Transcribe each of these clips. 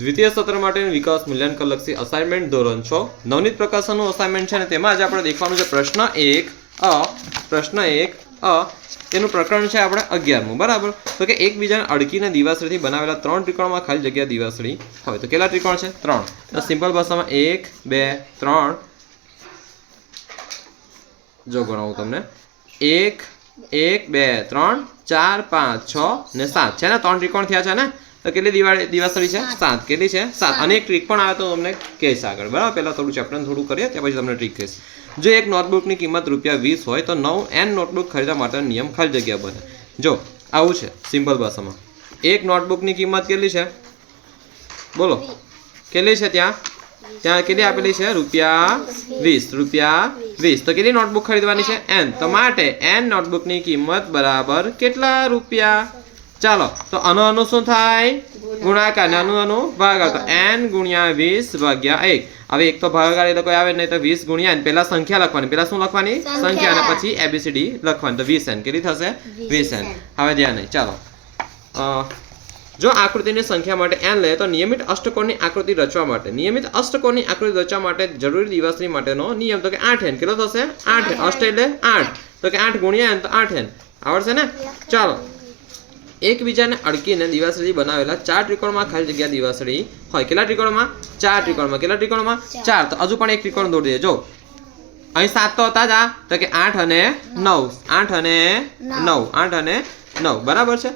દ્વિતીય સત્ર માટેનું વિકાસ મૂલ્યાંકન લક્ષી અસાઇનમેન્ટ ધોરણ 6 નવનીત પ્રકાશનનું અસાઇનમેન્ટ છે ને તેમાં આજે આપણે દેખવાનું છે પ્રશ્ન 1 અ તેનું પ્રકરણ છે આપણે 11મું બરાબર। તો કે એકબીજાને અડકીને દિવાસળીથી બનાવેલા ત્રણ ત્રિકોણમાં ખાલી જગ્યા દિવાસળી હોય તો કેટલા ત્રિકોણ છે? 3। તો સિમ્પલ ભાષામાં 1 2 3 જો ગણાવું તમને 1 1 2 3 4 5 6 ને 7 છે ને 3 ત્રિકોણ થયા છે ને। તો કેટલી દિવાસળી છે? 7। કેટલી છે? 7। અને એક ટ્રીક પણ આવે તો તમને કહીશ આગળ બરાબર। પહેલા થોડું ચેપ્ટર થોડું કરીએ ત્યાં પછી તમને ટ્રીક કહીશ। જો એક નોટબુકની કિંમત ₹20 હોય તો 9n નોટબુક ખરીદવા માટેનો નિયમ ખાલી જગ્યા બને। જો આવું છે સિમ્પલ ભાષામાં એક નોટબુકની કિંમત કેટલી છે બોલો કેટલી છે? ત્યાં કેટલી આપેલી છે? ₹20 તો કેટલી નોટબુક ખરીદવાની છે? n। તો માટે n નોટબુકની કિંમત બરાબર કેટલા રૂપિયા? ચાલો તો આનું શું થાય? ગુણાકાર ને આનું ભાગાકાર। તો n ગુણ્યા 20 ભાગ્યા 1। હવે એક તો ભાગાકાર એટલે કોઈ આવે નહીં તો 20 ગુણ્યા n પહેલા સંખ્યા લખવાની, પહેલા શું લખવાની? સંખ્યા અને પછી ABCD લખવાની। તો 20n કેટલી થશે? 20n। હવે ધ્યાન નહીં ચાલો જો આકૃતિની સંખ્યા માટે n લે તો નિયમિત અષ્ટકોણની આકૃતિ રચવા માટે જરૂરી દિવાસળી માટેનો નિયમ તો કે 8n કેટલો થશે? 8 અષ્ટ એટલે 8 તો કે 8 ગુણ્યા n તો 8n આવડશે ને। ચાલો એકબીજાને અડકીને દિવાસળી બનાવેલા 4 ત્રિકોણમાં ખાલી જગ્યા દિવાસળી હોય કેટલા ત્રિકોણમાં? 4 ત્રિકોણમાં। કેટલા ત્રિકોણમાં? 4। તો હજુ પણ એક ત્રિકોણ દોરી દે જો અહીં 7 તો હતા જ આ તો કે 8 અને 9 બરાબર છે।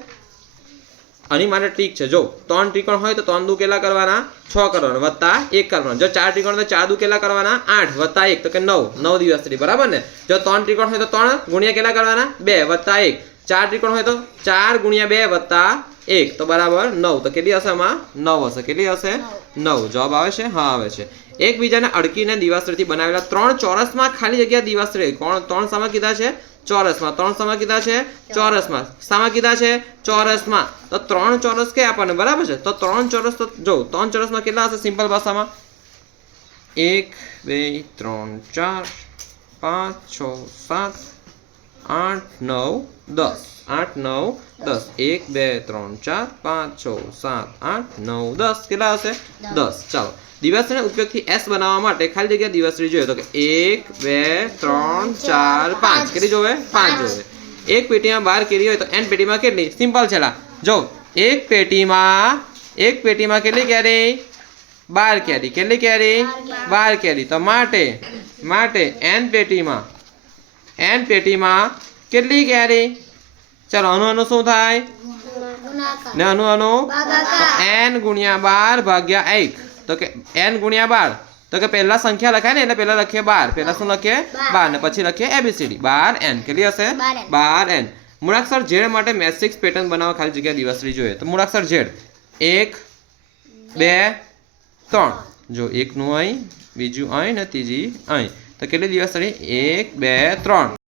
આની માટે ઠીક છે જો 3 ત્રિકોણ હોય તો 3 દુ કેટલા કરવાના? 6 કરવાના વત્તા 1 કરવાના। જો 4 ત્રિકોણ તો 4 દુ કેટલા કરવાના? 8 વત્તા 1 તો કે 9 દિવાસળી બરાબર ને। જો 3 ત્રિકોણ હોય તો 3 ગુણ્યા કેટલા કરવાના? 2 વત્તા 1। 4 ત્રિકોણ હોય તો 4 ગુણ્યા 2 વત્તા 1 તો બરાબર 9। તો કેટલી હશે આમાં? 9 હશે। કેટલી હશે? 9। જવાબ આવે છે? હા આવે છે। એકબીજાને અડકીને દિવાસળીથી બનાવેલા 3 ચોરસમાં ખાલી જગ્યા દિવાસળી કોણ? 3 સામા કીધા છે? ચોરસમાં। 3 સામા કીધા છે? ચોરસમાં। સામા કીધા છે? ચોરસમાં। તો 3 ચોરસ કે આપણને બરાબર છે। તો 3 ચોરસ તો જો 3 ચોરસમાં કેટલા હશે સિમ્પલ ભાષામાં? 1 2 3 4 5 6 7 8 9 10 8 9 10 1 2 3 4 5 6 7 8 9 10 કેટલા હશે? 10। ચાલો દિવાસળીના ઉપયોગથી S બનાવવા માટે ખાલી જગ્યા દિવાસળી જોઈએ તો કે 1 2 3 4 5 કેટલી જોવે? 5 જોવે। એક પેટીમાં 12 કેરી હોય તો n પેટીમાં કેટલી? સિમ્પલ છે જો એક પેટીમાં કેટલી કેરી? 12 કેરી। કેટલી કેરી? 12 કેરી। તો માટે n પેટીમાં કેટલી કેરી? ચાલો આનું શું થાય? ને આનું n ગુણ્યા 12 ભાગ્યા 1 તો કે n ગુણ્યા 12 તો કે પહેલા સંખ્યા લખાય ને એટલે પહેલા લખીએ 12 પહેલા શું લખીએ? 12 ને પછી લખીએ ABCD 12n કેટલી હશે? 12n। મૂળાક્ષર Z માટે મેટ્રિક્સ પેટર્ન બનાવવા ખાલી જગ્યા દિવાસળી જોઈએ તો મૂળાક્ષર Z 1 2 3 જો એકનું અહીં બીજું અહીં ને ત્રીજી અહીં તો કેટલી દિવાસળી? 1 2 3